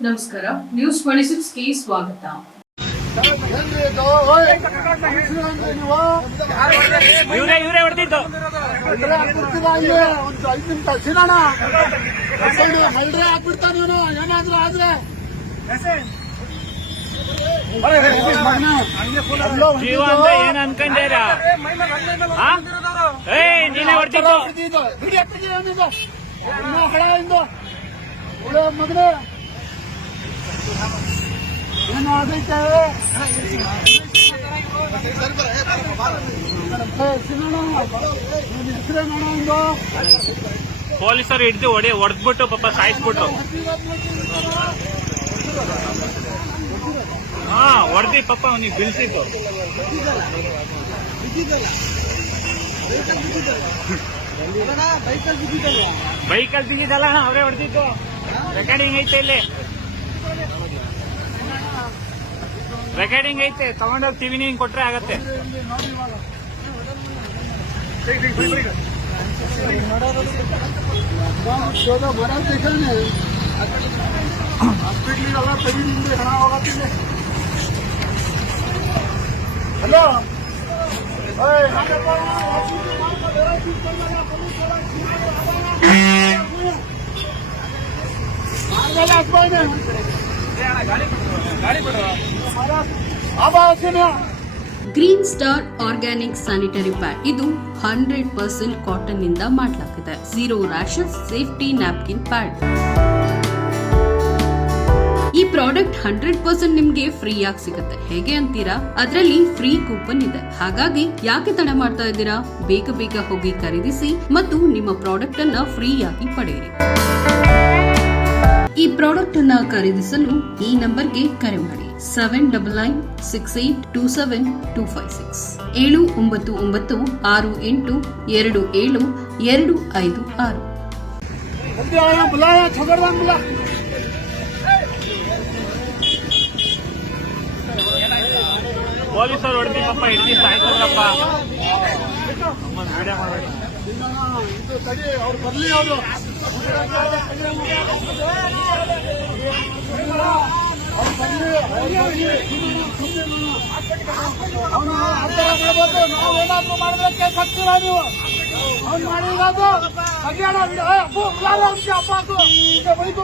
ನಮಸ್ಕಾರ news twenty ಸ್ವಾಗತ? ಒಂದು ಐದು ನಿಮಿಷ. ಮಲ್ಡ್ರೆ ಏನಾದ್ರೂ ಆದ್ರೆ ಜೀವ ಹೊಂಟಿದ್ದು. ಅಂದ್ರೆ ಏನ್ ಅನ್ಕೊಂಡೇರ? ನೀನೇ. ಏನು ಇಂದು? ಪೊಲೀಸರು ಹಿಡಿದು ಹೊಡೆ ಹೊಡೆದ್ಬಿಟ್ಟು ಪಾಪ ಸಾಯಿಸ್ಬಿಟ್ರು. ಹಾ ಹೊಡೆದಿ ಪಾಪ ಅವನಿಗೆ ಬೀಳ್ಸಿದ್ದು ಬೈಕಲ್ಲಿ ಬಿದ್ದಿದ್ದಲ್ಲ? ಅವರೇ ಹೊಡೆದಿದ್ದು. ರೆಕಾರ್ಡಿಂಗ್ ಐತೆ ಇಲ್ಲಿ. ರೆಕಾರ್ಡಿಂಗ್ ಐತೆ ತಗೊಂಡೋಗಿ ಟಿವಿ ನೀನ್ ಕೊಟ್ರೆ ಆಗತ್ತೆ. ಹಲೋ ಏಯ್, Nagappa, green star organic sanitary pad. ಇದು ಹಂಡ್ರೆಡ್ ಪರ್ಸೆಂಟ್ ಕಾಟನ್ನಿಂದ ಮಾಡಲಾಗಿದೆ zero rashes safety napkin pad ಈ ಪ್ರಾಡಕ್ಟ್ ಹಂಡ್ರೆಡ್ ಪರ್ಸೆಂಟ್ ನಿಮ್ಗೆ ಫ್ರೀ ಆಗಿ ಸಿಗುತ್ತೆ. ಹೇಗೆ ಅಂತೀರಾ? ಅದರಲ್ಲಿ ಫ್ರೀ ಕೂಪನ್ ಇದೆ. ಹಾಗಾಗಿ ಯಾಕೆ ತಡ ಮಾಡ್ತಾ ಇದ್ದೀರಾ? ಬೇಗ ಬೇಗ ಹೋಗಿ ಖರೀದಿಸಿ ಮತ್ತು ನಿಮ್ಮ ಪ್ರಾಡಕ್ಟ್ ಅನ್ನ ಫ್ರೀ ಪಡೆಯಿರಿ. ಪ್ರಾಡಕ್ಟ್ ಅನ್ನ ಖರೀದಿಸಲು ಈ ನಂಬರ್ಗೆ ಕರೆ ಮಾಡಿ seven double nine six eight two seven two five six. ಏಳು ಒಂಬತ್ತು ಒಂಬತ್ತು ಆರು ಎಂಟು ಎರಡು ಏಳು ಎರಡು ಐದು ಆರು. ಪೊಲೀಸರು ಅವ್ರು ಬರ್ಲಿ ಅವರು. ಅವನು ಅರ್ಥ ಮಾಡ್ಬೋದು ನಾವು ಏನಾದ್ರೂ ಮಾಡಿದ್ರೆ ಕೇಸ್ ಹಾಕ್ತೀರಾ ನೀವು ಅವ್ನು ಮಾಡಿರೋದು ಕಲ್ಯಾಣ ವಿಡಿಯೋ ಏ, ಅಪ್ಪು ಬುಲಾರ ಅವ್ನಿಗೆ ಅಪ್ಪ ಹಾಕು ಈಗ ಬೈಕು